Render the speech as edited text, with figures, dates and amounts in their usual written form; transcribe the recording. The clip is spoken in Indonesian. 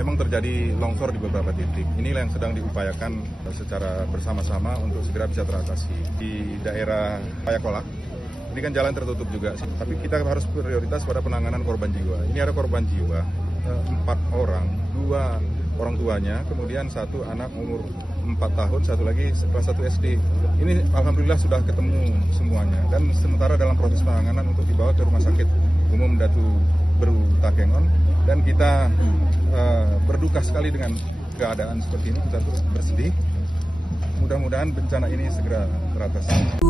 memang terjadi longsor di beberapa titik. Inilah yang sedang diupayakan secara bersama-sama untuk segera bisa teratasi. Di daerah Payakolak, ini kan jalan tertutup juga, tapi kita harus prioritas pada penanganan korban jiwa. Ini ada korban jiwa, 4 orang, 2 orang tuanya, kemudian 1 anak umur 4 tahun, 1 lagi kelas 1 SD. Ini alhamdulillah sudah ketemu semuanya, dan sementara dalam proses penanganan untuk dibawa ke Rumah Sakit Umum Datu Beru Takengon, dan kita berduka sekali dengan keadaan seperti ini. Kita terus bersedih, mudah-mudahan bencana ini segera teratasi.